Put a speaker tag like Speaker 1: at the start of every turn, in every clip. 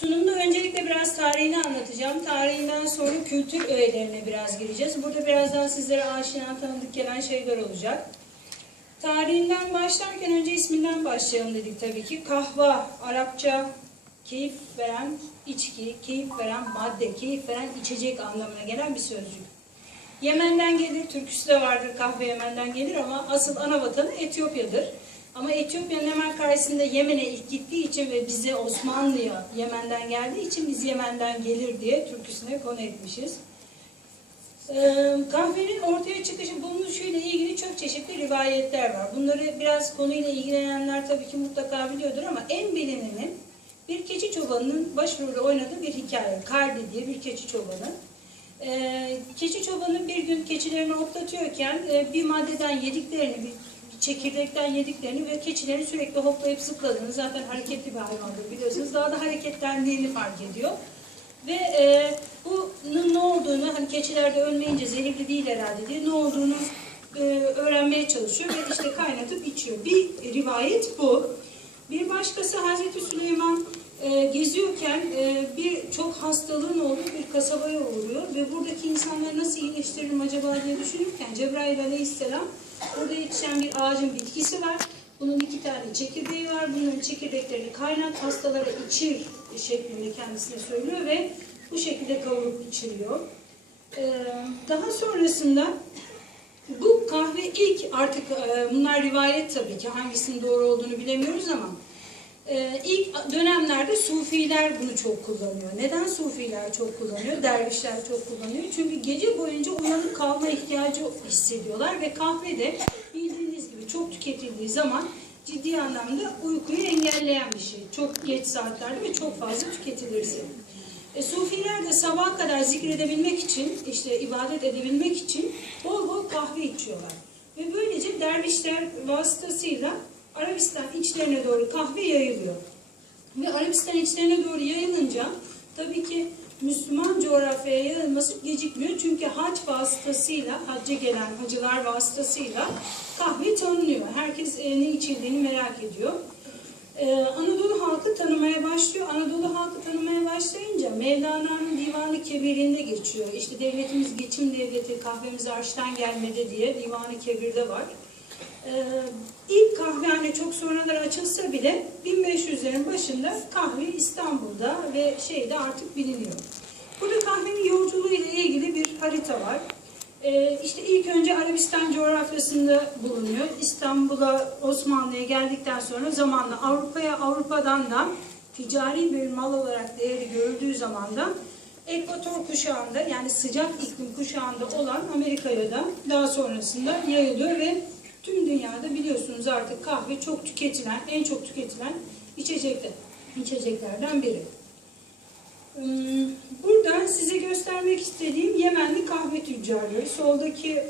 Speaker 1: Sunumda öncelikle biraz tarihini anlatacağım. Tarihinden sonra kültür öğelerine biraz gireceğiz. Burada biraz daha sizlere aşina tanıdık gelen şeyler olacak. Tarihinden başlarken önce isminden başlayalım dedik tabii ki. Kahva, Arapça, keyif veren içki, keyif veren madde, keyif veren içecek anlamına gelen bir sözcük. Yemen'den gelir, türküsü de vardır kahve Yemen'den gelir ama asıl ana vatanı Etiyopya'dır. Ama Etiyopya'nın hemen karşısında Yemen'e ilk gittiği için ve bize Osmanlı'ya Yemen'den geldiği için biz Yemen'den gelir diye türküsüne konu etmişiz. Ee, kahvenin ortaya çıkışı bulunuşuyla ilgili çok çeşitli rivayetler var. Bunları biraz konuyla ilgilenenler tabii ki mutlaka biliyordur ama en bilineni bir keçi çobanının başrolü oynadığı bir hikaye. Kardi diye bir keçi çobanı. Ee, keçi çobanı bir gün keçilerini otlatıyorken e, bir maddeden yediklerini, bir çekirdekten yediklerini ve keçilerin sürekli hoplayıp zıpladığını zaten hareketli bir hayvandır biliyorsunuz. Daha da hareketlendiğini fark ediyor. Ve e, bunun ne olduğunu, hani keçilerde ölmeyince zehirli değil herhalde diye ne olduğunu e, öğrenmeye çalışıyor ve işte kaynatıp içiyor. Bir rivayet bu. Bir başkası Hazreti Süleyman e, geziyorken e, bir çok hastalığın olduğu bir kasabaya uğruyor ve buradaki insanları nasıl iyileştiririm acaba diye düşünürken Cebrail aleyhisselam burada yetişen bir ağacın bitkisi var. Bunun iki tane çekirdeği var. Bunların çekirdeklerini kaynat, hastalara içir şeklinde kendisine söylüyor ve bu şekilde kavurup içiriyor. Ee, daha sonrasında bu kahve ilk artık e, bunlar rivayet tabii ki hangisinin doğru olduğunu bilemiyoruz ama e, ilk dönemlerde sufiler bunu çok kullanıyor. Neden sufiler çok kullanıyor? Dervişler çok kullanıyor. Çünkü gece boyunca uyanık kalma ihtiyacı hissediyorlar ve kahve de bildiğiniz gibi çok tüketildiği zaman ciddi anlamda uykuyu engelleyen bir şey. Çok geç saatlerde ve çok fazla tüketilirse. E, Sufiler de sabaha kadar zikredebilmek için, işte ibadet edebilmek için bol bol kahve içiyorlar. Ve böylece dervişler vasıtasıyla Arabistan içlerine doğru kahve yayılıyor. Ve Arabistan içlerine doğru yayılınca tabii ki Müslüman coğrafyaya yayılması gecikmiyor. Çünkü hac vasıtasıyla, hacca gelen hacılar vasıtasıyla kahve tanınıyor. Herkes ne içildiğini merak ediyor. Ee, Anadolu halkı tanımaya başlıyor. Anadolu halkı tanımaya başlayınca Mevlana'nın Divanı Kebir'inde geçiyor. İşte devletimiz geçim devleti, kahvemiz arştan gelmedi diye Divanı Kebir'de var. Ee, kahvehane çok sonralar açılsa bile 1500'lerin başında kahve İstanbul'da ve şeyde artık biliniyor. Burada kahvenin yolculuğu ile ilgili bir harita var. Ee, işte ilk önce Arabistan coğrafyasında bulunuyor. İstanbul'a, Osmanlı'ya geldikten sonra zamanla Avrupa'ya, Avrupa'dan da ticari bir mal olarak değeri görüldüğü zaman da Ekvator kuşağında yani sıcak iklim kuşağında olan Amerika'ya da daha sonrasında yayılıyor ve tüm dünyada biliyorsunuz artık kahve çok tüketilen, en çok tüketilen içecekler, içeceklerden biri. Hmm, Burada size göstermek istediğim Yemenli kahve tüccarları. Soldaki e,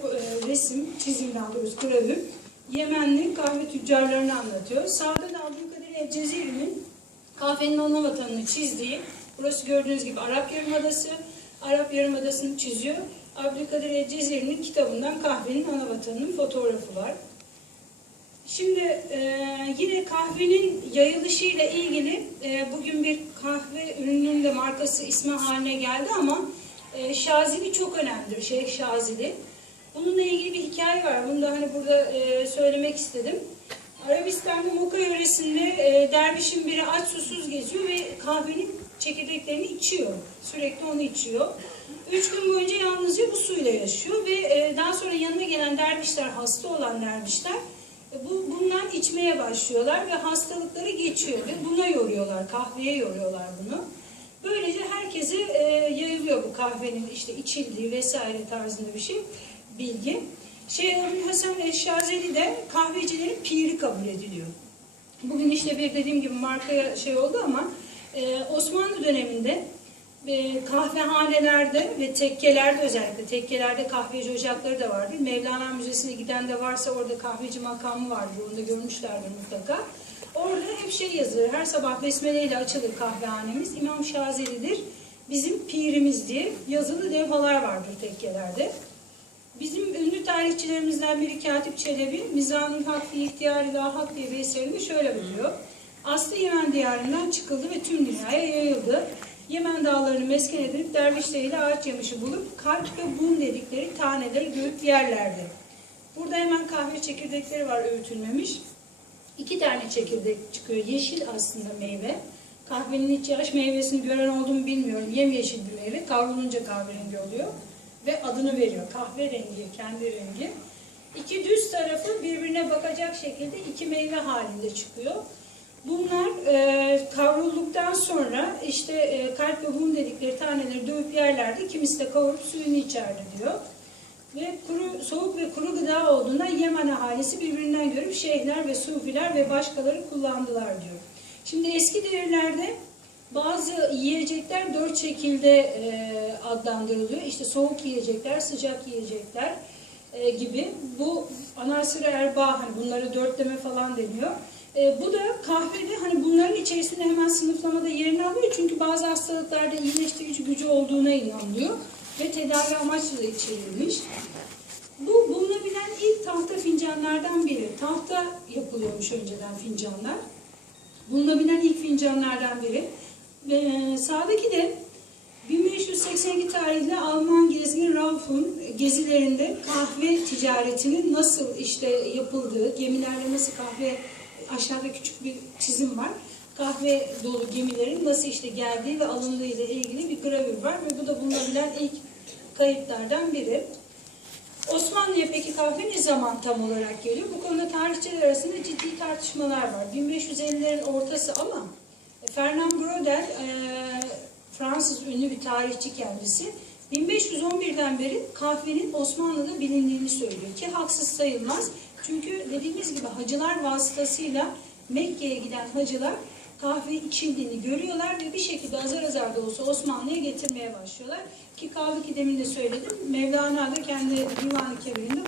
Speaker 1: resim, çizim daha doğrusu gravür, Yemenli kahve tüccarlarını anlatıyor. Sağda da Abdülkadir El Cezeri'nin kahvenin ana vatanını çizdiği, burası gördüğünüz gibi Arap Yarımadası, Arap Yarımadası'nı çiziyor. Abdülkadir El Cezeri'nin kitabından kahvenin ana vatanının fotoğrafı var. Şimdi e, yine kahvenin yayılışıyla ilgili e, bugün bir kahve ürününün de markası ismi haline geldi ama e, Şazili çok önemlidir. Şeyh Şazili. Bununla ilgili bir hikaye var. Bunu da hani burada e, söylemek istedim. Arabistan'da Moka yöresinde e, dervişin biri aç susuz geziyor ve kahvenin çekirdeklerini içiyor. Sürekli onu içiyor. Üç gün boyunca yalnızca bu suyla yaşıyor ve e, daha sonra yanına gelen dervişler, hasta olan dervişler e, bu, bundan içmeye başlıyorlar ve hastalıkları geçiyor ve buna yoruyorlar, kahveye yoruyorlar bunu. Böylece herkese e, yayılıyor bu kahvenin işte içildiği vesaire tarzında bir şey, bilgi. Şeyh Hasan Eşşazeli de kahvecilerin piri kabul ediliyor. Bugün işte bir dediğim gibi markaya şey oldu ama e, Osmanlı döneminde e, kahvehanelerde ve tekkelerde özellikle tekkelerde kahveci ocakları da vardır. Mevlana Müzesi'ne giden de varsa orada kahveci makamı vardır. Onu da görmüşlerdir mutlaka. Orada hep şey yazılır. Her sabah besmele ile açılır kahvehanemiz. İmam Şazeli'dir. Bizim pirimiz diye yazılı levhalar vardır tekkelerde. Bizim ünlü tarihçilerimizden biri Katip Çelebi, Mizanül Hak fi İhtiyar Hak diye bir eserinde şöyle buluyor. Aslı Yemen diyarından çıkıldı ve tüm dünyaya yayıldı. Yemen dağlarını mesken edinip dervişleriyle ağaç yamışı bulup kalp ve bun dedikleri taneleri görüp yerlerdi. Burada hemen kahve çekirdekleri var öğütülmemiş. İki tane çekirdek çıkıyor. Yeşil aslında meyve. Kahvenin iç yaş meyvesini gören olduğumu bilmiyorum. Yemyeşil bir meyve. Kavrulunca kahverengi oluyor. Ve adını veriyor. Kahverengi, kendi rengi. İki düz tarafı birbirine bakacak şekilde iki meyve halinde çıkıyor. Bunlar e, kavrulduktan sonra işte e, kalp ve hum dedikleri taneleri dövüp yerlerdi. Kimisi de kavurup suyunu içerdi diyor. Ve kuru, soğuk ve kuru gıda olduğunda Yemen ahalisi birbirinden görüp şeyhler ve sufiler ve başkaları kullandılar diyor. Şimdi eski devirlerde bazı yiyecekler dört şekilde e, adlandırılıyor. İşte soğuk yiyecekler, sıcak yiyecekler e, gibi. Bu anasır erbaa hani bunları dörtleme falan deniyor. E, bu da kahvede hani bunların içerisinde hemen sınıflamada yerini alıyor. Çünkü bazı hastalıklarda iyileştirici gücü olduğuna inanılıyor. Ve tedavi amaçlı da içerilmiş. Bu bulunabilen ilk tahta fincanlardan biri. Tahta yapılıyormuş önceden fincanlar. Bulunabilen ilk fincanlardan biri. Ve sağdaki de 1582 tarihli Alman gezgin Rauf'un gezilerinde kahve ticaretinin nasıl işte yapıldığı, gemilerle nasıl kahve, aşağıda küçük bir çizim var. Kahve dolu gemilerin nasıl işte geldiği ve alındığı ile ilgili bir gravür var ve bu da bulunabilen ilk kayıtlardan biri. Osmanlı'ya peki kahve ne zaman tam olarak geliyor? Bu konuda tarihçiler arasında ciddi tartışmalar var. 1550'lerin ortası ama Fernand Braudel, e, Fransız ünlü bir tarihçi kendisi, 1511'den beri kahvenin Osmanlı'da bilindiğini söylüyor ki haksız sayılmaz. Çünkü dediğimiz gibi hacılar vasıtasıyla Mekke'ye giden hacılar kahve içildiğini görüyorlar ve bir şekilde azar azar da olsa Osmanlı'ya getirmeye başlıyorlar. Ki kaldı ki demin de söyledim, Mevlana da kendi Divan-ı Kebir'inde